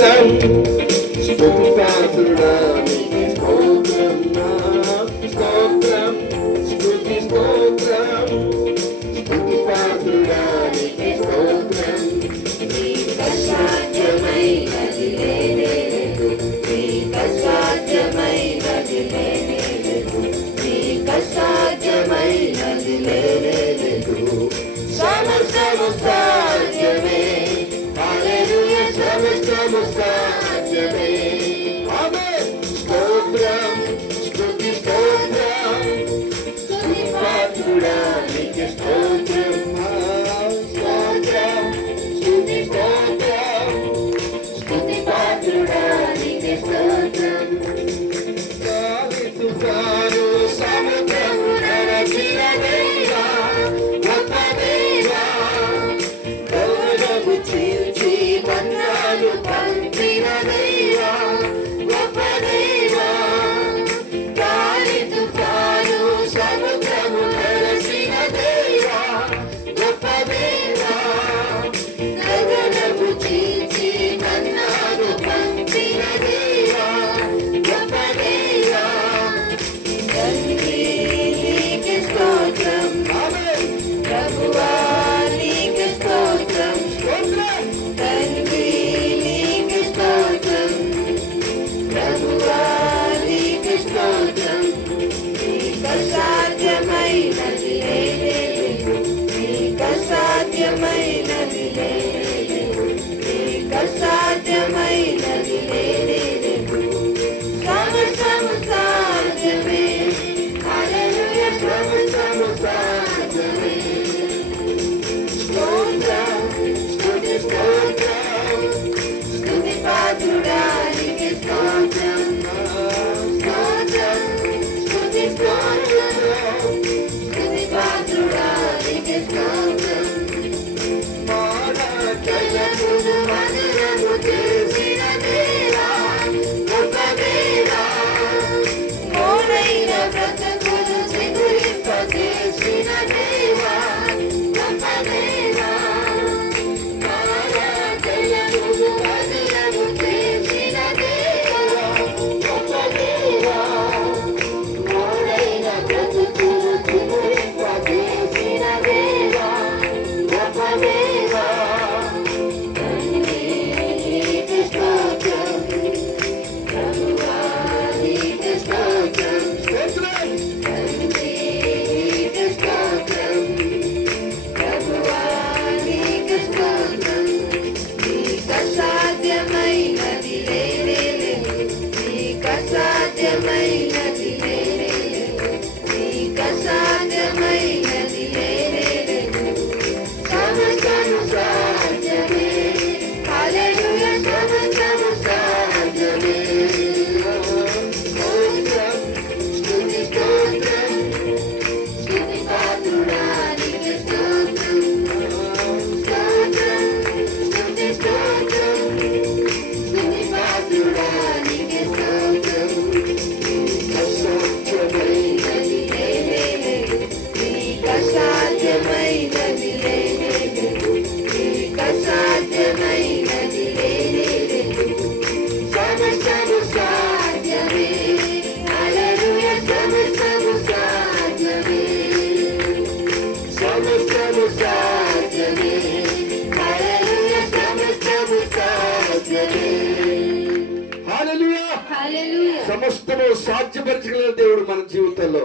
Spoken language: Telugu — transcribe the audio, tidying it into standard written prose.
స్తోత్రం స్తుతి పాత్రుడా నీకే స్తోత్రం స్తోత్రం స్తుతి స్తోత్రం స్తుతి పాత్రుడా నీకే స్తోత్రం నీకు అసాధ్యమైనది లేనే లేదు నీకు అసాధ్యమైనది లేనే లేదు నీకు అసాధ్యమైనది లేనే లేదు సమస్తము సాధ్యమే హల్లెలూయా సమస్తము సాధ్యమే ఆమేన్ స్తోత్రం స్తుతి స్తోత్రం స్తుతి పాత్రుడా నీకే స్తోత్రం స్తోత్రం స్తుతి స్తోత్రం స్తుతి పాత్రుడా నీకే స్తోత్రం గాలి తుఫాను సముద్రము నడచిన దేవా గొప్ప దేవా గౌరవము చీల్చి మన్నాలు పంపిన దేవా గొప్ప దేవా గాలి తుఫాను సముద్రము నడచిన దేవా గొప్ప దేవా గగనము చీల్చి మన్నాలు పంపిన దేవా గొప్ప దేవా తండ్రి నీకే స్తోత్రం ప్రభువా నీకే స్తోత్రం తండ్రి నీకే స్తోత్రం ప్రభువా నీకే స్తోత్రం నీకు అసాధ్యమైనది లేనే లేదు నీకు అసాధ్యమైనది లేనే లేదు నీకు అసాధ్యమైనది లేనే లేదు సమస్తము సాధ్యమే హల్లెలూయా సమస్తము సాధ్యమే స్తోత్రం స్తుతి స్తోత్రం స్తుతి పాత్రుడా నీకే స్తోత్రం స్తోత్రం స్తుతి స్తోత్రం స్తుతి పాత్రుడా నీకే స్తోత్రం మానవులను మధురము చేసిన దేవా గొప్ప దేవా మోడైన బ్రతుకును చిగురింపజేసిన దేవా గొప్ప దేవా మానవులను మధురము చేసిన దేవా గొప్ప దేవా మోడైన బ్రతుకును చిగురింపజేసిన దేవా గొప్ప దేవా తండ్రి నీకే స్తోత్రం ప్రభువా నీకే స్తోత్రం తండ్రి నీకే స్తోత్రం ప్రభువా నీకే స్తోత్రం నీకు అసాధ్యమైనది లేనే లేదు నీకు అసాధ్యమైనది లేనే లేదు నీకు అసాధ్యమైనది లేనే లేదు సమస్తము సాధ్యమే హల్లెలూయా సమస్తము సాధ్యమే స్తోత్రం స్తుతి స్తోత్రం స్తుతి పాత్రుడా నీకే స్తోత్రం స్తోత్రం స్తుతి స్తోత్రం స్తుతి పాత్రుడా నీకే స్తోత్రం నీకు అసాధ్యమైనది లేనే లేదు నీకు అసాధ్యమైనది లేనే లేదు నీకు అసాధ్యమైనది లేనే లేదు సమస్తము సాధ్యమే హల్లెలూయా సమస్తము సాధ్యమే సమస్తము సాధ్యమే హల్లెలూయా సమస్తము సాధ్యమే హల్లెలూయా హల్లెలూయా సమస్తము సాధ్యపరచగల దేవుడు మన జీవితంలో